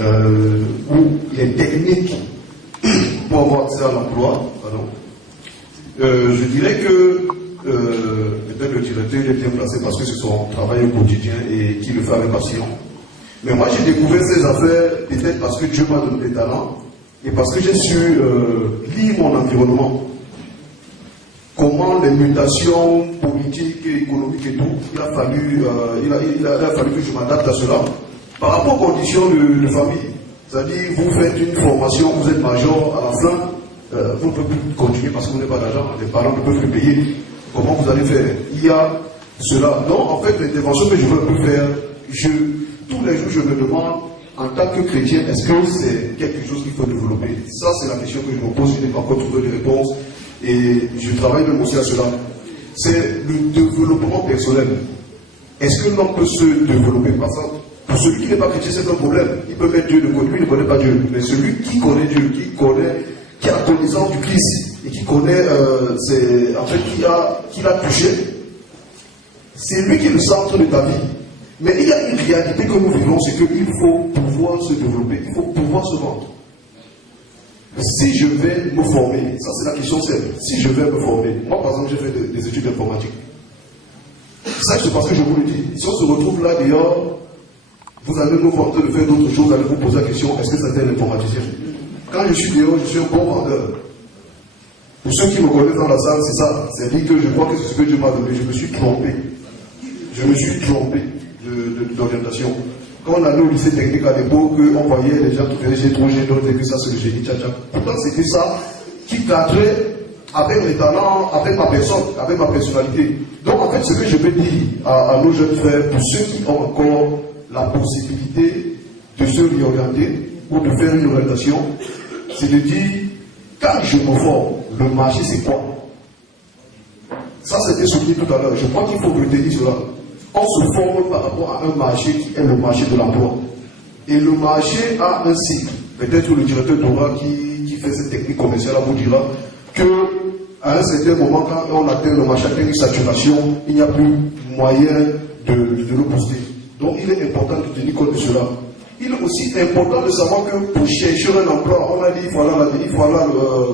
ou les techniques pour avoir accès à l'emploi, je dirais que peut-être le directeur est bien placé parce que c'est son travail au quotidien et qu'il le fait avec passion. Mais moi j'ai découvert ces affaires peut-être parce que Dieu m'a donné des talents et parce que j'ai su lire mon environnement. Comment les mutations politiques et économiques et tout, il a fallu que je m'adapte à cela par rapport aux conditions de famille. C'est-à-dire, vous faites une formation, vous êtes major, à la fin, vous ne pouvez plus continuer parce que vous n'avez pas d'argent, les parents ne peuvent plus payer. Comment vous allez faire? Il y a cela. Donc, en fait, l'intervention que je veux faire, tous les jours, je me demande, en tant que chrétien, est-ce que c'est quelque chose qu'il faut développer? Ça, c'est la question que je me pose, je n'ai pas encore trouvé de réponse. Et je travaille même aussi à cela. C'est le développement personnel. Est-ce que l'homme peut se développer? Par exemple, pour celui qui n'est pas chrétien, c'est un problème. Il peut mettre Dieu de côté, lui il ne connaît pas Dieu. Mais celui qui connaît Dieu, qui a connaissance du Christ et qui connaît, en fait, qui l'a touché, c'est lui qui est le centre de ta vie. Mais il y a une réalité que nous vivons, c'est qu'il faut pouvoir se développer, il faut pouvoir se vendre. Si je vais me former, ça c'est la question simple, si je vais me former, moi par exemple j'ai fait des études d'informatique. Ça c'est parce que je vous le dis, si on se retrouve là dehors, vous allez nous voir de faire d'autres choses, vous allez vous poser la question, est-ce que c'était un informaticien? Quand je suis dehors, je suis un bon vendeur. Pour ceux qui me connaissent dans la salle, c'est ça, c'est-à-dire que je crois que c'est ce que Dieu m'a donné, je me suis trompé. Je me suis trompé d'orientation. Quand on allait au lycée technique à l'époque, on voyait les gens qui faisaient j'ai trop, j'ai d'autres, et que ça c'est le génie, tcha tcha. Pourtant c'était ça qui cadrait avec mes talents, avec ma personne, avec ma personnalité. Donc en fait ce que je peux dire à nos jeunes frères, pour ceux qui ont encore la possibilité de se réorienter ou de faire une orientation, c'est de dire, quand je me forme, le marché c'est quoi? Ça c'était ce que je dis tout à l'heure, je crois qu'il faut retenir cela. On se forme par rapport à un marché qui est le marché de l'emploi. Et le marché a un cycle. Peut-être le directeur Dora qui fait cette technique commerciale vous dira qu'à un certain moment, quand on atteint le marché, atteint une saturation, il n'y a plus moyen de le booster. Donc il est important de tenir compte de cela. Il est aussi important de savoir que pour chercher un emploi, on a dit il faut aller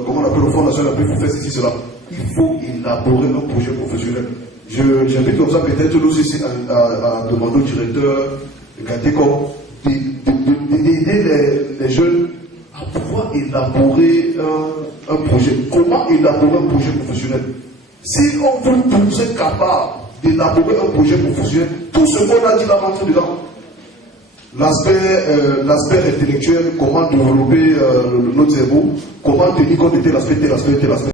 comment on appelle le Fonds national, il faut faire ceci, cela. Il faut élaborer un projet professionnel. J'invite comme ça peut-être nous aussi à demander au directeur de Gatécom d'aider les jeunes à pouvoir élaborer un projet. Comment élaborer un projet professionnel? Si vous êtes capable d'élaborer un projet professionnel, tout ce qu'on a dit là rentre dedans. L'aspect intellectuel, comment développer notre cerveau, comment tenir compte de tel aspect, tel aspect, tel aspect.